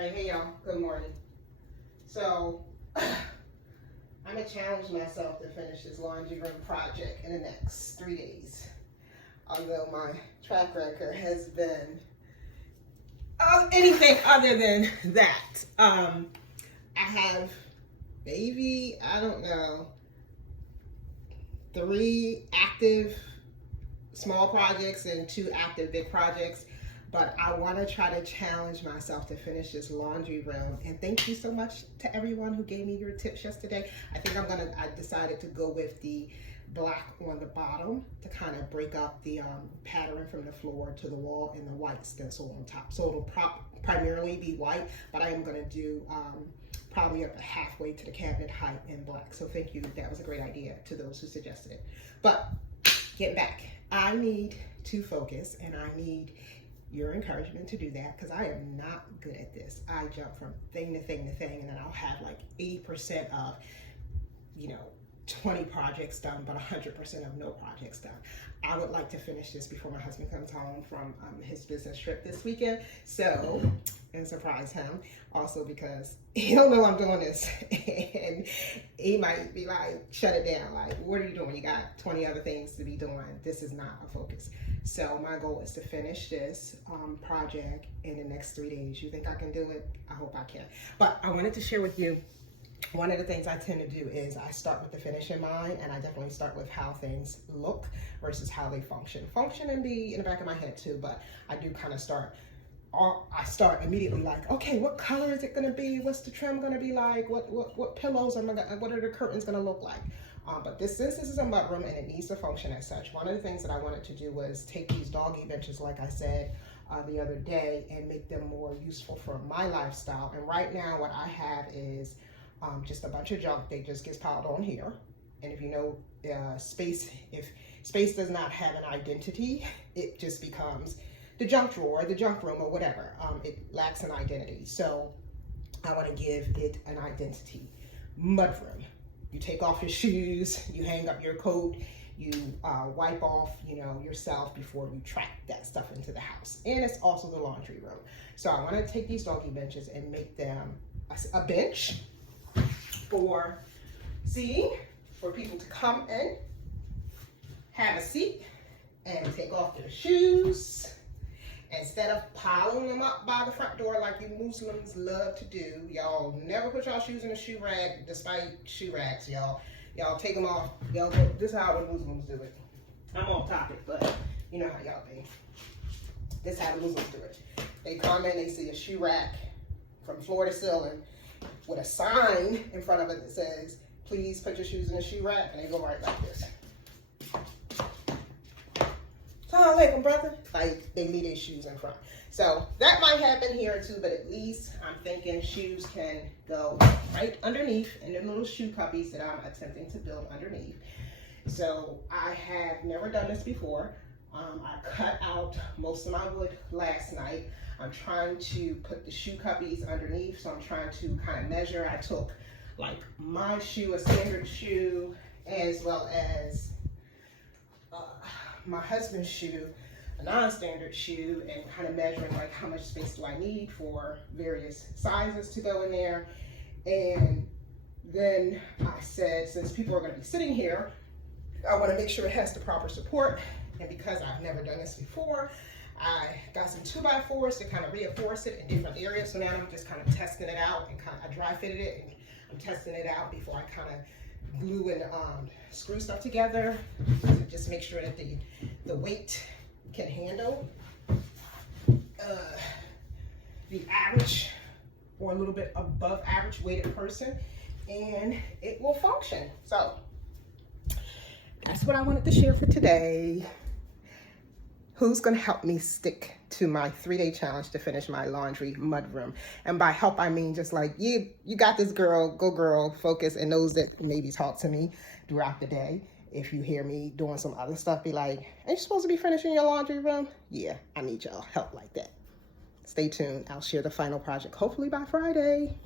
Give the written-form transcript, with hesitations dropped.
Alright, hey y'all, good morning. So, I'm gonna challenge myself to finish this laundry room project in the next 3 days. Although my track record has been anything other than that. I have maybe, I don't know, 3 active small projects and 2 active big projects. But I want to try to challenge myself to finish this laundry room. And thank you so much to everyone who gave me your tips yesterday. I think I decided to go with the black on the bottom to kind of break up the pattern from the floor to the wall, and the white stencil on top. So it'll primarily be white, but I am going to do probably up halfway to the cabinet height in black. So thank you. That was a great idea to those who suggested it. But get back. I need to focus, and I need your encouragement to do that, because I am not good at this. I jump from thing to thing to thing, and then I'll have like 80% of, 20 projects done, but 100% of no projects done. I would like to finish this before my husband comes home from his business trip this weekend. So, and surprise him also, because he don't know I'm doing this, and he might be like, shut it down. Like, what are you doing? You got 20 other things to be doing. This is not a focus. So my goal is to finish this project in the next 3 days. You think I can do it? I hope I can. But I wanted to share with you, one of the things I tend to do is I start with the finish in mind, and I definitely start with how things look versus how they function. Function in the back of my head too, but I do kind of start immediately like, okay, what color is it gonna be? What's the trim gonna be like? What pillows what are the curtains gonna look like? But since this is a mudroom and it needs to function as such, one of the things that I wanted to do was take these doggy benches, like I said the other day, and make them more useful for my lifestyle. And right now what I have is just a bunch of junk that just gets piled on here. And if you know space, if space does not have an identity, it just becomes the junk drawer, the junk room, or whatever. It lacks an identity. So I want to give it an identity. Mudroom. You take off your shoes, you hang up your coat, you wipe off, yourself before you track that stuff into the house. And it's also the laundry room. So I want to take these doggy benches and make them a bench for seating, for people to come in, have a seat, and take off their shoes. Instead of piling them up by the front door like you Muslims love to do. Y'all never put y'all shoes in a shoe rack, despite shoe racks, y'all. Y'all take them off. Y'all go, this is how the Muslims do it. I'm off topic, but you know how y'all think. This is how the Muslims do it. They come in, they see a shoe rack from floor to ceiling with a sign in front of it that says, please put your shoes in the shoe rack, and they go right like this. Assalamu alaikum, brother. Like, they leave their shoes in front. So that might happen here too, but at least I'm thinking shoes can go right underneath in the little shoe cubbies that I'm attempting to build underneath. So I have never done this before. I cut out most of my wood last night. I'm trying to put the shoe cubbies underneath, so I'm trying to kind of measure. I took like my shoe, a standard shoe, as well as my husband's shoe, a non-standard shoe, and kind of measuring like how much space do I need for various sizes to go in there. And then I said, since people are going to be sitting here, I want to make sure it has the proper support. And because I've never done this before, I got some 2x4s to kind of reinforce it in different areas. So now I'm just kind of testing it out, and I dry fitted it, and I'm testing it out before I kind of glue and screw stuff together to just make sure that the weight can handle the average or a little bit above average weighted person, and it will function. So that's what I wanted to share for today. Who's going to help me stick to my 3-day challenge to finish my laundry mudroom? And by help, I mean just like, you got this, girl, go girl, focus. And those that maybe talk to me throughout the day, if you hear me doing some other stuff, be like, ain't you supposed to be finishing your laundry room? Yeah, I need y'all help like that. Stay tuned. I'll share the final project hopefully by Friday.